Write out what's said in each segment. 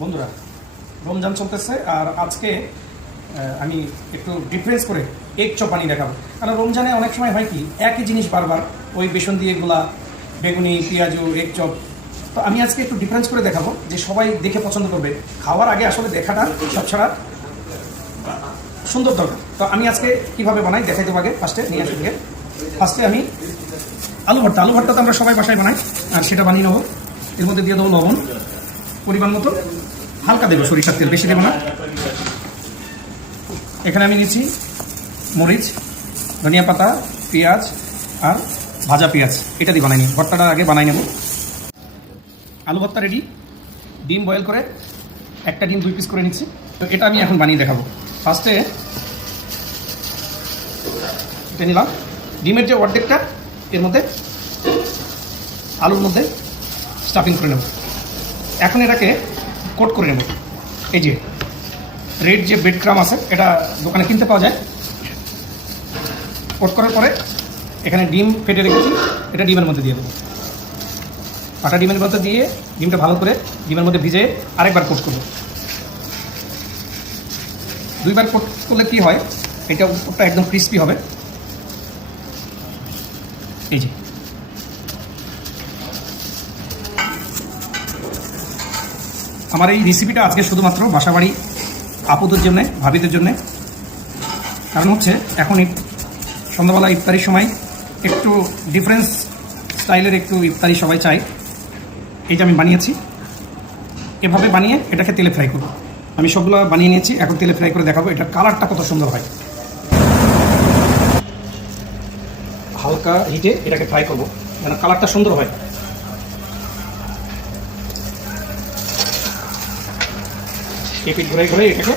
বন্ধুরা, রমজান চলতেছে আর আজকে আমি একটু ডিফারেন্স করে এগ চপ বানিয়ে দেখাবো। কারণ রমজানে অনেক সময় হয় কি একই জিনিস বারবার ওই বেসন দিয়ে এগুলা বেগুনি পেঁয়াজু এগ চপ। তো আমি আজকে একটু ডিফারেন্স করে দেখাবো যে সবাই দেখে পছন্দ করবে। খাওয়ার আগে আসলে দেখাটা সব ছাড়া সুন্দর দরকার। তো আমি আজকে কীভাবে বানাই দেখাই দেবো। আগে ফার্স্টে আমি আলু ভর্তা তো আমরা সবাই বাসায় বানাই, আর সেটা বানিয়ে নেবো। এর মধ্যে দিয়ে দেবো লবণ পরিমাণ মতো, হালকা দেবো সরিষার তেল, বেশি দেবো না। এখানে আমি নিচ্ছি মরিচ, ধনিয়া পাতা, পেঁয়াজ আর ভাজা পেঁয়াজ, এটা দিয়ে বানাই নিই। ভর্তাটা আগে বানাই নেব। আলু ভর্তা রেডি। ডিম বয়েল করে একটা ডিম 2 পিস করে নিচ্ছি। তো এটা আমি এখন বানিয়ে দেখাবো। ফার্স্টে এটা নিলাম, ডিমের যে অর্ধেকটা এর মধ্যে আলুর মধ্যে স্টাফিং করে নেব। এখন এটাকে কোট করে নেব। এই যে রেড যে ব্রেড ক্রাম আছে, এটা দোকানে কিনতে পাওয়া যায়। কোট করার পরে এখানে ডিম ফেটে রেখেছি, এটা ডিমের মধ্যে দিয়ে দেবো। পাটা ডিমের মধ্যে দিয়ে ডিমটা ভালো করে ডিমের মধ্যে ভিজে আরেকবার কোট করব। 2বার কোট করলে কি হয়, এটা উপরটা একদম ক্রিস্পি হবে। এই যে আমার এই রেসিপিটা আজকে শুধুমাত্র বাসাবাড়ি আপুদের জন্যে, ভাবিদের জন্যে। কারণ হচ্ছে এখন সন্ধ্যাবেলা ইফতারির সময় একটু ডিফারেন্স স্টাইলের একটু ইফতারি সবাই চাই। এইটা আমি বানিয়েছি, এভাবে বানিয়ে এটাকে তেলে ফ্রাই করব। আমি সবগুলো বানিয়ে নিয়েছি, এখন তেলে ফ্রাই করে দেখাবো এটার কালারটা কত সুন্দর হয়। হালকা হিটে এটাকে ফ্রাই করবো যেন কালারটা সুন্দর হয়। এই পিঠ ঘুরে ঘুরে এটাকে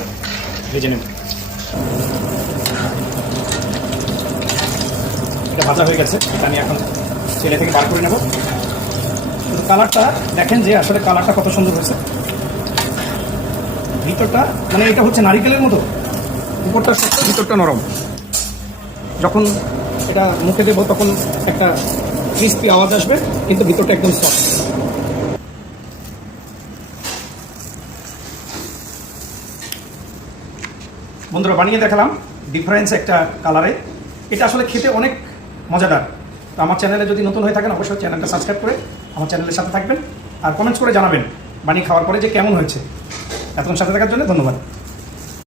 ভেজে নেব। এটা ভাজা হয়ে গেছে, এটা আমি এখন তেলে থেকে বার করে নেব। কালারটা দেখেন যে আসলে কালারটা কত সুন্দর হয়েছে। ভিতরটা মানে এটা হচ্ছে নারিকেলের মতো, উপরটা শক্ত, ভিতরটা নরম। যখন এটা মুখে দেবো তখন একটা ক্রিস্পি আওয়াজ আসবে, কিন্তু ভিতরটা একদম সফট। বন্ধুরা, বানিয়ে দেখালাম ডিফারেন্স একটা কালারে। এটা আসলে খেতে অনেক মজাদার। তো আমার চ্যানেলে যদি নতুন হয়ে থাকেন অবশ্যই চ্যানেলটা সাবস্ক্রাইব করে আমার চ্যানেলের সাথে থাকবেন, আর কমেন্টস করে জানাবেন বানিয়ে খাওয়ার পরে যে কেমন হয়েছে। এতক্ষণ সাথে থাকার জন্য ধন্যবাদ।